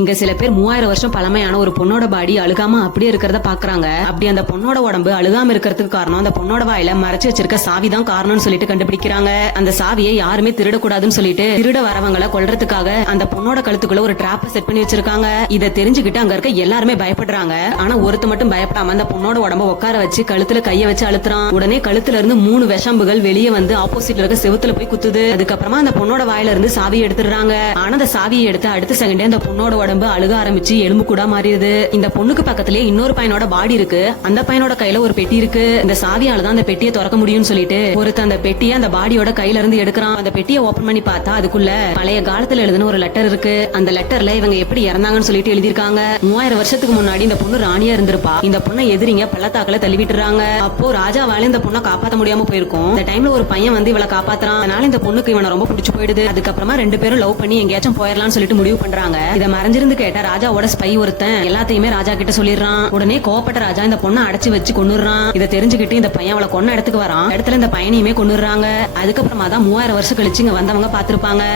இங்க சில பேர் 3000 வருஷம் பழமையான ஒரு பொண்ணோட பாடி அழுகாம அப்படியே இருக்கிறத பாக்குறாங்க. அப்படி அந்த பொண்ணோட உடம்பு அழுகாம இருக்கிறதுக்கு காரணம் அந்த பொண்ணோட வாயில மறைச்சு வச்சிருக்க சாவி தான் காரணம்னு சொல்லிட்டு கண்டுபிடிக்கிறாங்க. அந்த சாவியை யாருமே திருடக்கூடாதுன்னு சொல்லிட்டு திருட வரவங்களை கொல்றதுக்காக அந்த பொண்ணோட கழுத்துக்குள்ள ஒரு டிராப்ப செட் பண்ணி வச்சிருக்காங்க. இதை தெரிஞ்சுக்கிட்டு அங்க இருக்க எல்லாருமே பயப்படுறாங்க. ஆனா ஒருத்த மட்டும் பயப்படாம அந்த பொண்ணோட உடம்ப உட்கார வச்சு கழுத்துல கைய வச்சு அழுத்துறான். உடனே கழுத்துல இருந்து 3 விஷம்புகள் வெளியே வந்து ஆப்போசிட்ல இருக்க செவுத்துல போய் குத்துது. அதுக்கப்புறமா அந்த பொண்ணோட வாயில இருந்து சாவியை எடுத்துடுறாங்க. ஆனா அந்த சாவியை எடுத்து அடுத்த செகண்டே அந்த பொண்ணோட உடம்பு அழுக ஆரம்பிச்சு எலும்பு கூட மாறிடுது. இந்த பொண்ணுக்கு பக்கத்திலே இன்னொரு பையனோட பாடி இருக்கு. அந்த பையனோட கையில ஒரு பெட்டி இருக்கு. இந்த சாவியால தான் அந்த பெட்டியை திறக்க முடியும்னு சொல்லிட்டு ஒருத்த அந்த பெட்டியை அந்த பாடியோட கையில இருந்து எடுக்கிறான். அந்த பெட்டியை ஓபன் பண்ணி பார்த்தா அதுக்குள்ள பழைய காலத்துல எழுதின ஒரு லெட்டர் இருக்கு. அந்த லெட்டர்ல இவங்க எப்படி இறந்தாங்கன்னு சொல்லிட்டு எழுதிருக்காங்க. 3000 வருஷத்துக்கு முன்னாடி இந்த பொண்ணு ராணியா இருந்திருப்பா. இந்த பொண்ணை எதிரிங்க பள்ளத்தாக்குல தள்ளி விட்டுறாங்க. அப்போ ராஜாவால இந்த பொண்ணை காப்பாத்த முடியாம போயிருக்கும். இந்த டைம்ல ஒரு பையன் வந்து இவளை காப்பாத்துறான். அதனால இந்த பொண்ணுக்கு இவனை ரொம்ப பிடிச்சு போயிடுது. அதுக்கப்புறமா 2 பேரும் லவ் பண்ணி எங்கேயாச்சும் போயிடலாம்னு சொல்லிட்டு முடிவு பண்றாங்க. இதை மறைஞ்சிருந்து கேட்ட ராஜாவோட ஸ்பை ஒருத்தன் எல்லாத்தையுமே ராஜா கிட்ட சொல்லிடுறான். உடனே கோவப்பட்ட ராஜா இந்த பொண்ணை அடைச்சு வச்சு கொன்னுறான். இதை தெரிஞ்சுக்கிட்டு இந்த பையன் அவளை கொன்ன இடத்துக்கு வரான். இடத்துல இந்த பையனையுமே கொன்னுறாங்க. அதுக்கப்புறமா தான் 3000 வருஷம் கழிச்சு இங்க வந்தவங்க பாத்திருப்பாங்க.